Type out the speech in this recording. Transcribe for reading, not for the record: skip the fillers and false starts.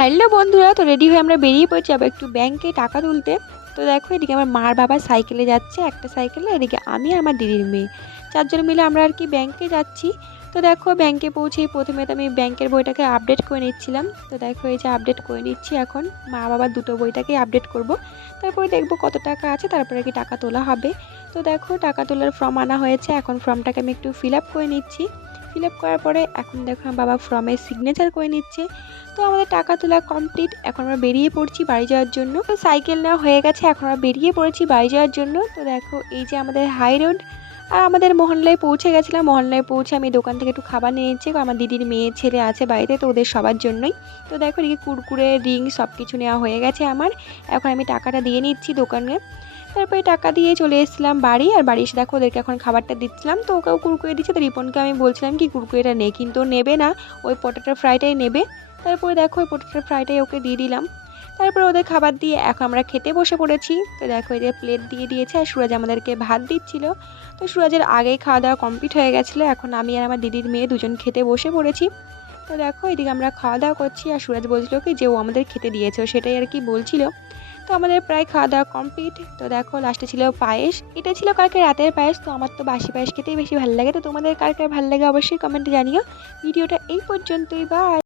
Hello বন্ধুরা, তো ready হয়ে আমরা বেরিয়ে পড়েছি আবার একটু ব্যাংকে টাকা তুলতে। তো দেখো এদিকে আমার মার বাবা সাইকেলে যাচ্ছে, একটা সাইকেলে, এদিকে আমি আর আমার দিদির মেয়ে, চারজন মিলে আমরা আর কি ব্যাংকে যাচ্ছি। তো দেখো ব্যাংকে পৌঁছেই প্রথমে তো আমি ব্যাংকের বইটাকে আপডেট করে নিচ্ছিলাম। তো দেখো এই যে আপডেট করে নিচ্ছি, এখন মা বাবার দুটো বইটাকে আপডেট করব। তারপরে দেখবো কত টাকা আছে, তারপরে কি টাকা তোলা হবে। তো দেখো টাকা তোলার ফর্ম আনা হয়েছে, এখন ফর্মটাকে আমি একটু ফিল আপ করে নিচ্ছি। ফিল আপ করার পরে এখন দেখো আমার বাবা ফর্মে সিগনেচার করে নিচ্ছে। তো আমাদের টাকা তোলা কমপ্লিট, এখন আমরা বেরিয়ে পড়ছি বাড়ি যাওয়ার জন্য। তো সাইকেল নেওয়া হয়ে গেছে, এখন আমরা বেরিয়ে পড়েছি বাড়ি যাওয়ার জন্য। তো দেখো এই যে আমাদের হাই রোড, আর আমাদের মহল্লায় পৌঁছে গেছিলাম। মহল্লায় পৌঁছে আমি দোকান থেকে একটু খাবার নিয়ে নিচ্ছি, আমার দিদির মেয়ে ছেলে আছে বাড়িতে, তো ওদের সবার জন্যই। তো দেখো এদিকে কুরকুরে রিং সব কিছু নেওয়া হয়ে গেছে আমার। এখন আমি টাকাটা দিয়ে নিচ্ছি দোকানে। তারপরে টাকা দিয়ে চলে এসেছিলাম বাড়ি, আর বাড়ি এসে দেখো ওদেরকে এখন খাবারটা দিচ্ছিলাম। তো ওকেও কুরকুরে দিচ্ছে, তো রিপনকে আমি বলছিলাম কি কুরকুরেটা নে, কিন্তু ও নেবে না, ওই পটেটো ফ্রাইটাই নেবে। তারপরে দেখো ওই পটেটো ফ্রাইটাই ওকে দিয়ে দিলাম। তারপরে ওদের খাবার দিয়ে এখন আমরা খেতে বসে পড়েছি। তো দেখো এই যে প্লেট দিয়ে দিয়েছে, আর সুরাজ আমাদেরকে ভাত দিচ্ছিল। তো সুরাজের আগেই খাওয়া দাওয়া কমপ্লিট হয়ে গেছিলো, এখন আমি আর আমার দিদির মেয়ে দুজন খেতে বসে পড়েছি। তো দেখো এদিকে আমরা খাওয়া দাওয়া করছি, আর সুরাজ বলছিল কি যে ও আমাদের খেতে দিয়েছে, ও সেটাই আর কি বলছিল। তো আমাদের প্রায় খাওয়া দাওয়া কমপ্লিট। তো দেখো লাস্টে ছিল পায়েস, এটা ছিল কালকে রাতের পায়েস। তো আমার তো বাসি পায়েস খেতেই বেশি ভালো লাগে, তো তোমাদের কার কার ভালো লাগে অবশ্যই কমেন্টে জানিও। ভিডিওটা এই পর্যন্তই, বাই।